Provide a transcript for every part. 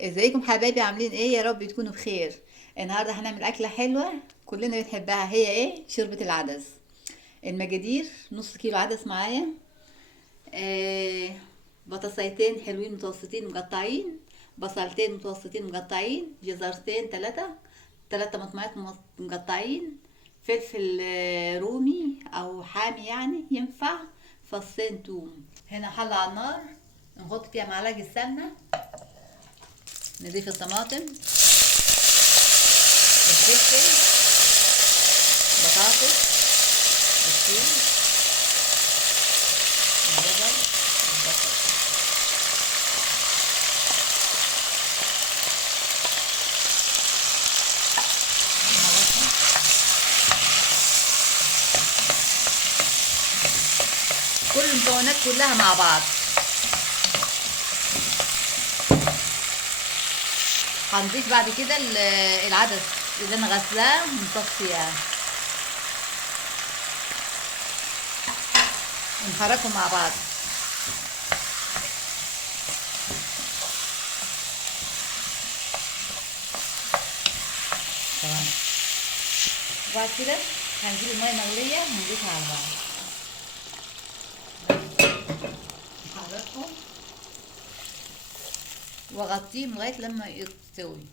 ازيكم حبايبي؟ عاملين ايه؟ يا رب تكونوا بخير. النهارده هنعمل اكله حلوه كلنا بنحبها. هي ايه؟ شوربه العدس. المجادير: نص كيلو عدس معايا، آه بطاطسيتين حلوين متوسطين مقطعين، بصلتين متوسطين مقطعين، جزرتين ثلاثة مطمئات مقطعين، فلفل رومي او حامي يعني ينفع، فصين توم. هنا حلة على النار، نحط فيها معلقة سمنة، نضيف الطماطم، الفلفل، بطاطس، الثوم، الجزر، البصل. نحطهم كل المكونات كلها مع بعض. هنضيف بعد كده العدس اللي انا غسلاه ومصفياه، ونحركهم مع بعض. تمام. وبعد كده هنجيب الميه مغليه ونضيفها على بعض، نحركهم واغطيه لغايه لما يستوي.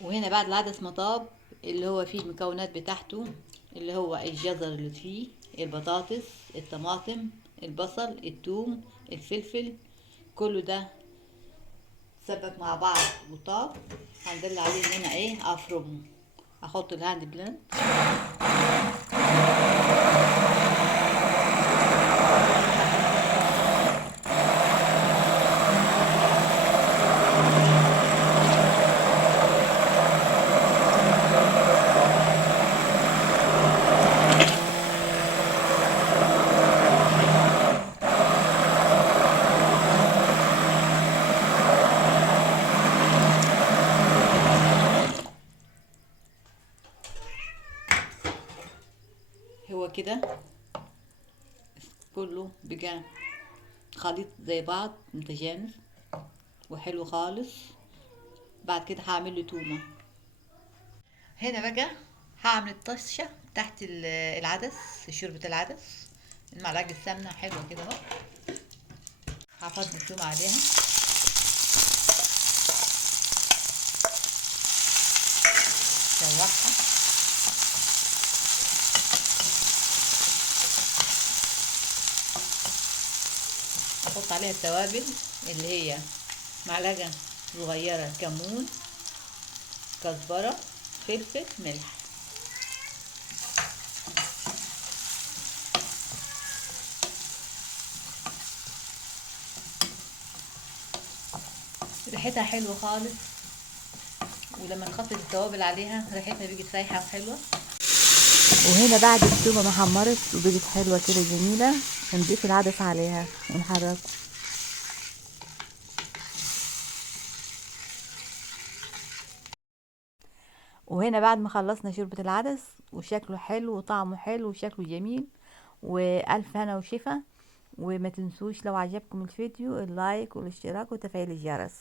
وهنا بعد العدس مطاب، اللي هو فيه المكونات بتاعته، اللي هو الجزر اللي فيه، البطاطس، الطماطم، البصل، الثوم، الفلفل، كله ده سبك مع بعض وطاب. هندل عليه ان انا ايه افرمه. احط الهاند بلند، هو كده كله بقى خليط زي بعض متجانس وحلو خالص. بعد كده هعمل له تومه. هنا بقى هعمل الطشة تحت العدس، شوربة العدس. المعلقة السمنة حلوة كده اهو، هفضي الثوم عليها، شوحها، احط عليها التوابل اللي هي معلقة صغيرة كمون، كزبرة، فلفل، ملح. ريحتها حلوة خالص، ولما نخفض التوابل عليها ريحتها بيجي سايحة وحلوة. وهنا بعد التومة ما حمرت وبقت حلوة كده جميلة، نضيف العدس عليها ونحركه. وهنا بعد ما خلصنا شوربة العدس وشكله حلو وطعمه حلو وشكله جميل، وألف هنا وشفا. وما تنسوش لو عجبكم الفيديو اللايك والاشتراك وتفعيل الجرس.